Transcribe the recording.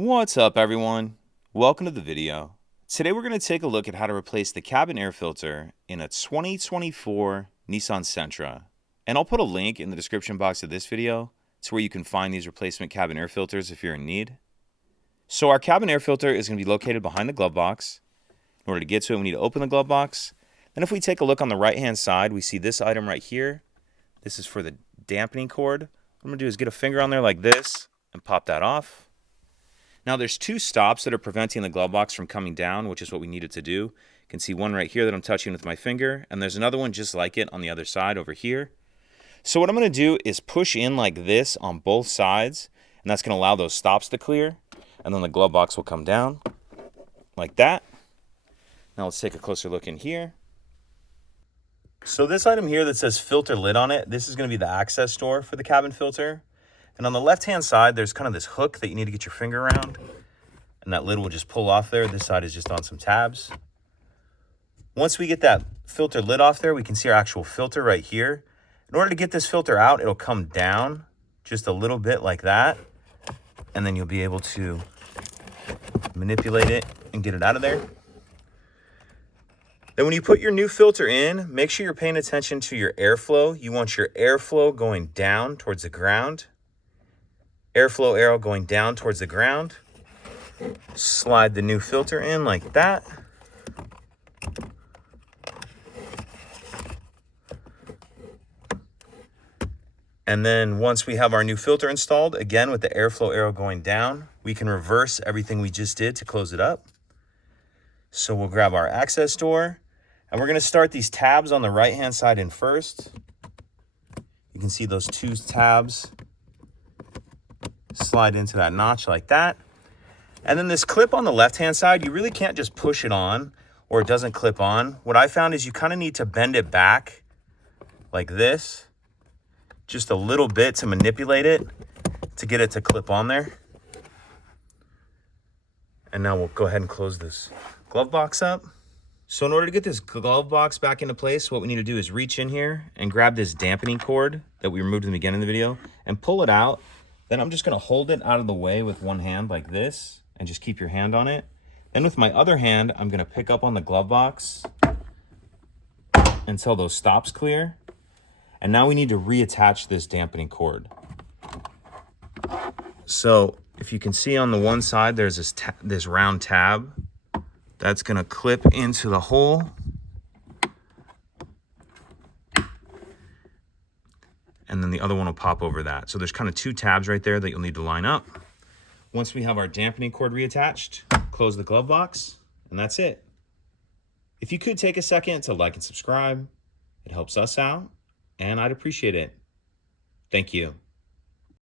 What's up, everyone? Welcome to the video. Today we're going to take a look at how to replace the cabin air filter in a 2024 Nissan Sentra. And I'll put a link in the description box of this video to where you can find these replacement cabin air filters if you're in need. So our cabin air filter is going to be located behind the glove box. In order to get to it, we need to open the glove box. Then if we take a look on the right-hand side, we see this item right here. This is for the dampening cord. What I'm going to do is get a finger on there like this and pop that off. Now there's two stops that are preventing the glove box from coming down, which is what we needed to do. You can see one right here that I'm touching with my finger, and there's another one just like it on the other side over here. So what I'm going to do is push in like this on both sides, and that's going to allow those stops to clear, and then the glove box will come down like that. Now let's take a closer look in here. So this item here that says filter lid on it, this is going to be the access door for the cabin filter. And on the left-hand side, there's kind of this hook that you need to get your finger around. And that lid will just pull off there. This side is just on some tabs. Once we get that filter lid off there, we can see our actual filter right here. In order to get this filter out, it'll come down just a little bit like that. And then you'll be able to manipulate it and get it out of there. Then when you put your new filter in, make sure you're paying attention to your airflow. You want your airflow going down towards the ground. Airflow arrow going down towards the ground. Slide the new filter in like that. And then once we have our new filter installed, again with the airflow arrow going down, we can reverse everything we just did to close it up. So we'll grab our access door, and we're going to start these tabs on the right-hand side in first. You can see those two tabs slide into that notch like that. And then this clip on the left-hand side, you really can't just push it on or it doesn't clip on. What I found is you kind of need to bend it back like this, just a little bit to manipulate it to get it to clip on there. And now we'll go ahead and close this glove box up. So in order to get this glove box back into place, what we need to do is reach in here and grab this dampening cord that we removed in the beginning of the video and pull it out. Then I'm just going to hold it out of the way with one hand like this and just keep your hand on it. Then with my other hand, I'm going to pick up on the glove box until those stops clear. And now we need to reattach this dampening cord. So if you can see on the one side, there's this round tab that's going to clip into the hole. And then the other one will pop over that. So there's kind of two tabs right there that you'll need to line up. Once we have our dampening cord reattached, close the glove box, and that's it. If you could take a second to like and subscribe, it helps us out, and I'd appreciate it. Thank you.